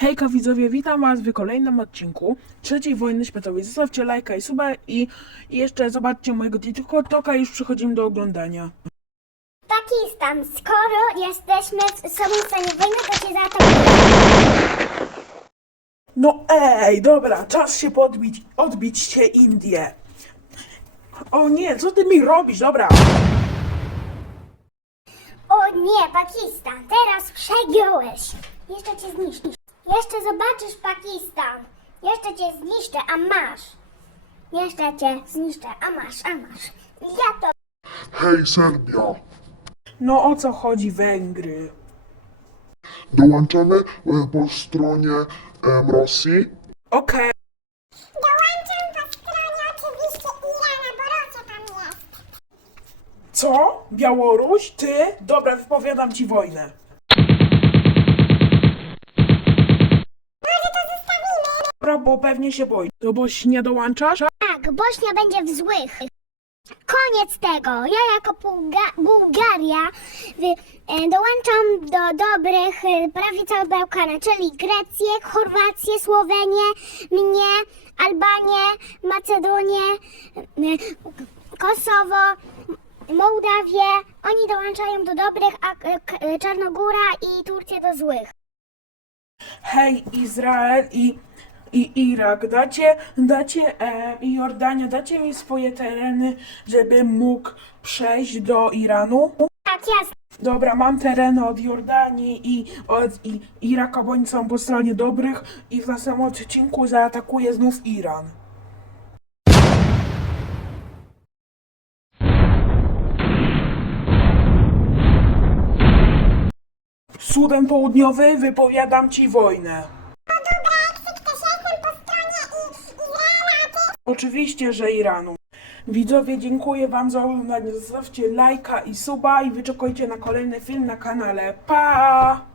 Hejka widzowie, witam was w kolejnym odcinku trzeciej wojny światowej. Zostawcie lajka i suba i jeszcze zobaczcie mojego TikToka, już przechodzimy do oglądania. Pakistan, skoro jesteśmy w w stanie wojny, to cię zaatakuję. No ej, dobra, czas się podbić, odbić się Indie. O nie, co ty mi robisz, dobra. O nie, Pakistan, teraz przegiąłeś. Jeszcze cię zniszczę. Jeszcze zobaczysz Pakistan. Jeszcze cię zniszczę, a masz. Jeszcze cię zniszczę, a masz, a masz. Ja to... Hej Serbia, No o co chodzi Węgry? dołączamy e, po stronie em, Rosji. Okej, Dołączam po stronie oczywiście Irana, bo Rosja tam jest. co? Białoruś? Ty? Dobra, wypowiadam ci wojnę. Dobra, bo pewnie się boi. To boś nie dołączasz? Tak, Bośnia będzie w złych. Koniec tego. Ja jako Bułga- Bułgaria wy, e, dołączam do dobrych e, prawie całe Bałkany, czyli Grecję, Chorwację, Słowenię, mnie, Albanię, Macedonię, e, Kosowo, Mołdawię. Oni dołączają do dobrych, a e, K- e, Czarnogóra i Turcja do złych. hej Izrael i, i Irak, dacie, dacie e, i Jordania, dacie mi swoje tereny, żebym mógł przejść do Iranu? Tak, jasne. Dobra, mam tereny od Jordanii i od i, Iraka, bo oni są po stronie dobrych i w następnym odcinku zaatakuje znów Iran. Sudan Południowy, wypowiadam ci wojnę. Oczywiście, że Iranu. Widzowie, dziękuję Wam za oglądanie. Zostawcie lajka i suba i wyczekujcie na kolejny film na kanale. Pa!